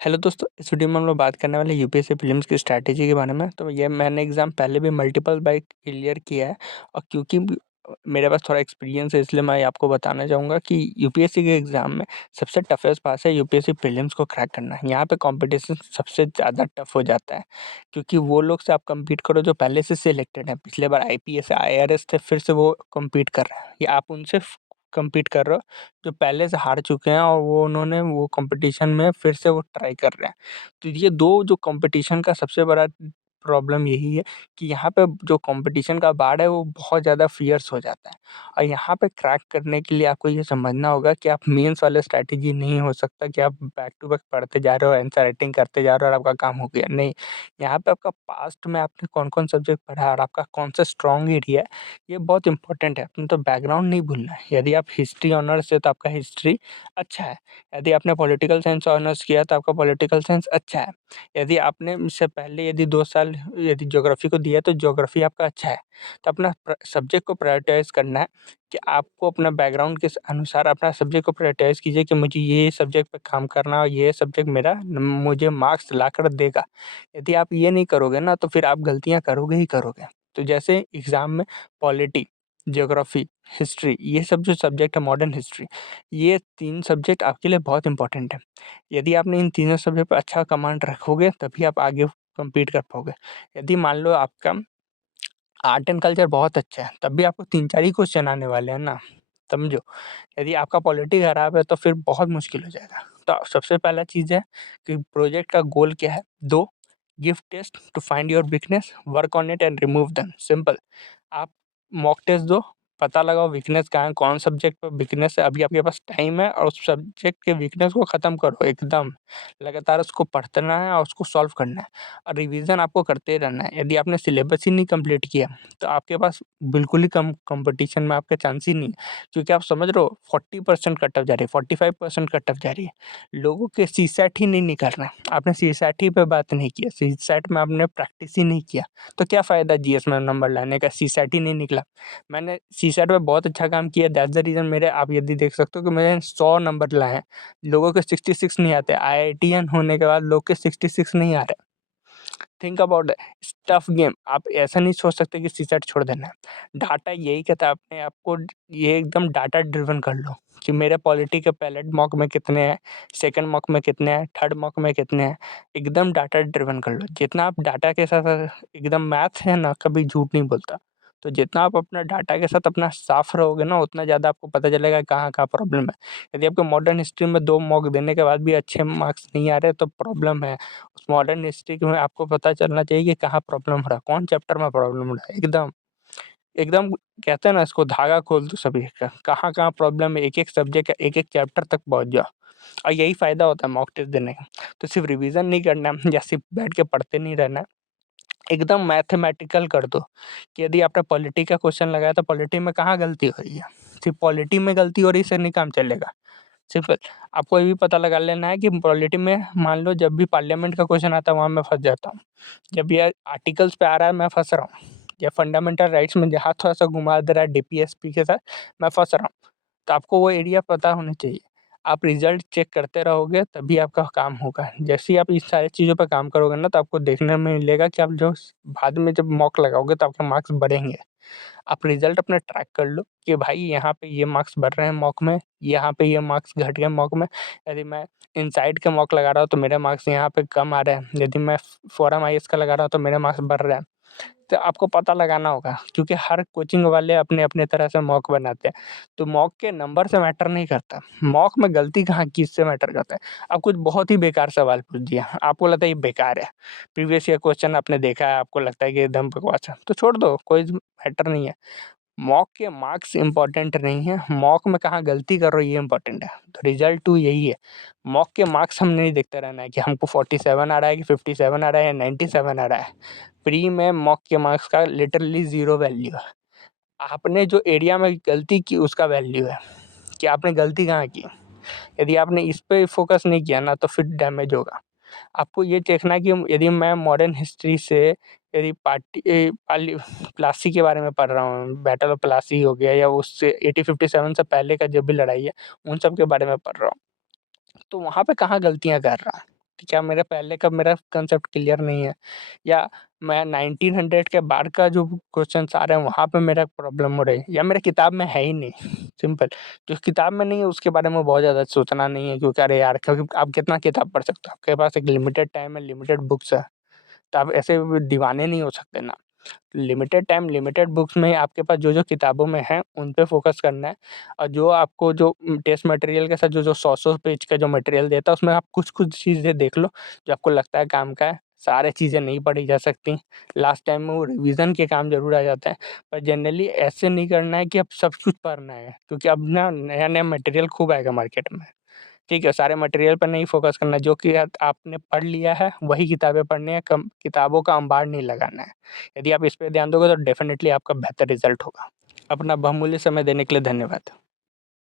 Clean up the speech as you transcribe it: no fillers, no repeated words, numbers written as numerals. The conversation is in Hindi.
हेलो दोस्तों, इस वीडियो में हम लोग बात करने वाले यूपीएससी प्रीलिम्स की स्ट्रैटेजी के बारे में। तो ये मैंने एग्ज़ाम पहले भी मल्टीपल बार क्लियर किया है और क्योंकि मेरे पास थोड़ा एक्सपीरियंस है, इसलिए मैं आपको बताना चाहूँगा कि यूपीएससी के एग्ज़ाम में सबसे टफेस्ट पार्ट है यूपीएससी प्रीलिम्स को क्रैक करना। यहाँ पे कंपटीशन सबसे ज़्यादा टफ हो जाता है, क्योंकि वो लोग से आप कम्पीट करो जो पहले से सिलेक्टेड हैं। पिछले बार आईपीएस आईआरएस थे, फिर से वो कम्पीट कर रहे हैं, या आप उनसे कम्पीट कर रहे हो जो पहले से हार चुके हैं और वो उन्होंने वो कंपटीशन में फिर से वो ट्राई कर रहे हैं। तो ये 2 जो कंपटीशन का सबसे बड़ा प्रॉब्लम यही है कि यहाँ पे जो कंपटीशन का बाड़ है वो बहुत ज़्यादा फ़ियर्स हो जाता है। और यहाँ पे क्रैक करने के लिए आपको ये समझना होगा कि आप मेंस वाले स्ट्रैटेजी नहीं हो सकता कि आप बैक टू बैक पढ़ते जा रहे हो, आंसर राइटिंग करते जा रहे हो और आपका काम हो गया। नहीं, यहाँ पे आपका पास्ट में आपने कौन-कौन सब्जेक्ट पढ़ा है और आपका कौन सा स्ट्रॉन्ग एरिया है, ये बहुत इंपॉर्टेंट है। आपने तो बैकग्राउंड नहीं भूलना है। यदि आप हिस्ट्री ऑनर्स है तो आपका हिस्ट्री अच्छा है। यदि आपने पॉलिटिकल साइंस ऑनर्स किया तो आपका पॉलिटिकल साइंस अच्छा है। यदि आपने इससे पहले यदि 2 साल यदि ज्योग्राफी को दिया तो ज्योग्राफी आपका अच्छा है। तो अपना सब्जेक्ट को प्रायोरिटाइज़ करना है कि आपको अपना बैकग्राउंड के अनुसार अपना सब्जेक्ट को प्रायोरिटाइज़ कीजिए कि मुझे ये सब्जेक्ट पे काम करना है और ये सब्जेक्ट मेरा मुझे मार्क्स लाकर देगा। यदि आप ये नहीं करोगे ना तो फिर आप गलतियाँ करोगे ही करोगे। तो जैसे एग्ज़ाम में पॉलिटी, ज्योग्राफी, हिस्ट्री, ये सब जो सब्जेक्ट है, मॉडर्न हिस्ट्री, ये 3 सब्जेक्ट आपके लिए बहुत इंपॉर्टेंट है। यदि आपने इन तीनों सब्जेक्ट पे अच्छा कमांड रखोगे तभी आप आगे कम्पीट कर पाओगे। यदि मान लो आपका आर्ट एंड कल्चर बहुत अच्छा है, तब भी आपको 3-4 ही क्वेश्चन आने वाले हैं ना, समझो। यदि आपका पॉलिटी खराब है तो फिर बहुत मुश्किल हो जाएगा। तो सबसे पहला चीज़ है कि प्रोजेक्ट का गोल क्या है? 2 give test to find your weakness, work on it and remove them, simple. आप मॉक टेस्ट दो, पता लगाओ वीकनेस कहाँ है, कौन सब्जेक्ट पे वीकनेस है, अभी आपके पास टाइम है और उस सब्जेक्ट के वीकनेस को ख़त्म करो एकदम। लगातार उसको पढ़ते रहना है और उसको सॉल्व करना है और रिवीज़न आपको करते रहना है। यदि आपने सिलेबस ही नहीं कंप्लीट किया, तो आपके पास बिल्कुल ही कम कॉम्पिटिशन में आपके चांस ही नहीं है। क्योंकि आप समझ रहे हो 40% कट ऑफ जा रही है, 45% कट ऑफ जा रही है। लोगों के सीसैट ही नहीं निकाल रहे हैं। आपने सीसैट ही पे बात नहीं किया, सीसैट में आपने प्रैक्टिस ही नहीं किया, तो क्या फ़ायदा जीएस में नंबर लाने का, सीसैट ही नहीं निकला। मैंने सीसैट में बहुत अच्छा काम किया, दैट्स द रीज़न मेरे आप यदि देख सकते हो कि मैंने 100 नंबर लाए हैं। लोगों के 66 नहीं आते, आईआईटीएन होने के बाद लोग के 66 नहीं आ रहे। Think about tough game. आप ऐसा नहीं सोच सकते कि सीसेट छोड़ देना है। डाटा यही कहता है अपने आप को, ये एकदम डाटा ड्रिवन कर लो कि मेरे पॉलिटी के पहले मॉक में कितने हैं, सेकंड मॉक में कितने हैं, थर्ड मॉक में कितने हैं। एकदम डाटा ड्रिवन कर लो। जितना आप डाटा के साथ एकदम मैथ है ना, कभी झूठ नहीं बोलता। तो जितना आप अपना डाटा के साथ अपना साफ रहोगे ना, उतना ज़्यादा आपको पता चलेगा कहाँ-कहाँ प्रॉब्लम है। यदि आपको मॉडर्न हिस्ट्री में 2 मॉक देने के बाद भी अच्छे मार्क्स नहीं आ रहे तो प्रॉब्लम है। उस मॉडर्न हिस्ट्री में आपको पता चलना चाहिए कि कहाँ प्रॉब्लम हो रहा है, कौन चैप्टर में प्रॉब्लम हो रहा है। एकदम एकदम कहते हैं ना, इसको धागा खोल दो सभी का, कहाँ-कहाँ प्रॉब्लम है, एक-एक सब्जेक्ट का एक-एक चैप्टर तक पहुँच जाओ। और यही फ़ायदा होता है मॉक टेस्ट देने का। तो सिर्फ रिवीज़न नहीं करना है या सिर्फ बैठ के पढ़ते नहीं रहना है, एकदम मैथमेटिकल कर दो कि यदि आपने पॉलिटी का क्वेश्चन लगाया तो पॉलिटी में कहाँ गलती हो रही है। सिर्फ पॉलिटी में गलती हो रही है इससे नहीं काम चलेगा। सिंपल, आपको ये भी पता लगा लेना है कि पॉलिटी में मान लो जब भी पार्लियामेंट का क्वेश्चन आता है वहाँ मैं फँस जाता हूँ। जब ये आर्टिकल्स पे आ रहा है मैं फँस रहा हूँ। या फंडामेंटल राइट्स में जहाँ थोड़ा-सा घुमा दे रहा है डीपीएसपी के साथ, मैं फँस रहा हूँ। तो आपको वो एरिया पता होना चाहिए। आप रिज़ल्ट चेक करते रहोगे तभी आपका काम होगा। जैसे ही आप इस सारी चीज़ों पे काम करोगे ना, तो आपको देखने में मिलेगा कि आप जो बाद में जब मॉक लगाओगे तो आपके मार्क्स बढ़ेंगे। आप रिज़ल्ट अपना ट्रैक कर लो कि भाई यहाँ पे ये मार्क्स बढ़ रहे हैं मॉक में, यहाँ पे ये मार्क्स घट गए मॉक में। यदि मैं इनसाइड के मॉक लगा रहा हूँ तो मेरे मार्क्स यहाँ पे कम आ रहे हैं। यदि मैं फोरम आईएएस का लगा रहा हूँ तो मेरे मार्क्स बढ़ रहे हैं। तो आपको पता लगाना होगा, क्योंकि हर कोचिंग वाले अपने-अपने तरह से मॉक बनाते हैं। तो मॉक के नंबर से मैटर नहीं करता। मॉक में गलती कहाँ किससे मैटर करता है। आप कुछ बहुत ही बेकार सवाल पूछ दिया, आपको लगता है ये बेकार है। प्रीवियस ईयर क्वेश्चन आपने देखा है, आपको लगता है कि एकदम बकवास है, तो छोड़ दो, कोई मैटर नहीं है। मॉक के मार्क्स इम्पोर्टेंट नहीं है, मॉक में कहाँ गलती कर रहे हो ये इम्पोर्टेंट है। तो रिजल्ट टू यही है। मॉक के मार्क्स हमने नहीं देखते रहना है कि हमको 47 आ रहा है कि 57 आ रहा है या 97 आ रहा है। प्री में मॉक के मार्क्स का लिटरली ज़ीरो वैल्यू है। आपने जो एरिया में गलती की उसका वैल्यू है, कि आपने गलती कहाँ की। यदि आपने इस पे फोकस नहीं किया ना तो फिर डैमेज होगा। आपको ये देखना है कि यदि मैं मॉडर्न हिस्ट्री से यदि प्लासी के बारे में पढ़ रहा हूँ, बैटल ऑफ प्लासी हो गया या उससे 1857 से पहले का जो भी लड़ाई है, उन सब के बारे में पढ़ रहा हूँ, तो वहाँ पे कहाँ गलतियाँ कर रहा हूँ। क्या मेरे पहले का मेरा कंसेप्ट क्लियर नहीं है, या मैं 1900 के बाद का जो क्वेश्चंस आ रहे हैं वहाँ पे मेरा प्रॉब्लम हो रही है, या मेरे किताब में है ही नहीं। सिंपल, जो किताब में नहीं है उसके बारे में बहुत ज़्यादा सोचना नहीं है, क्योंकि अरे यार, क्योंकि आप कितना किताब पढ़ सकते हो, आपके पास एक लिमिटेड टाइम है, लिमिटेड बुक्स है, तो आप ऐसे दीवाने नहीं हो सकते ना। लिमिटेड टाइम, लिमिटेड बुक्स में आपके पास जो-जो किताबों में है, उन पे फ़ोकस करना है, और जो आपको जो टेस्ट मटेरियल के साथ जो-जो 100-100 पेज का जो मटेरियल देता है, उसमें आप कुछ-कुछ चीज़ें देख लो, जो आपको लगता है काम का है। सारे चीज़ें नहीं पढ़ी जा सकती। लास्ट टाइम में वो रिवीज़न के काम ज़रूर आ जाते हैं, पर जनरली ऐसे नहीं करना है कि अब सब कुछ पढ़ना है, क्योंकि अब ना नया-नया मटेरियल खूब आएगा मार्केट में। ठीक है, सारे मटेरियल पे नहीं फ़ोकस करना है, जो कि आपने पढ़ लिया है, वही किताबें पढ़नी है, कम किताबों का अंबार नहीं लगाना है। यदि आप इस पे ध्यान दोगे तो डेफ़िनेटली आपका बेहतर रिज़ल्ट होगा। अपना बहुमूल्य समय देने के लिए धन्यवाद।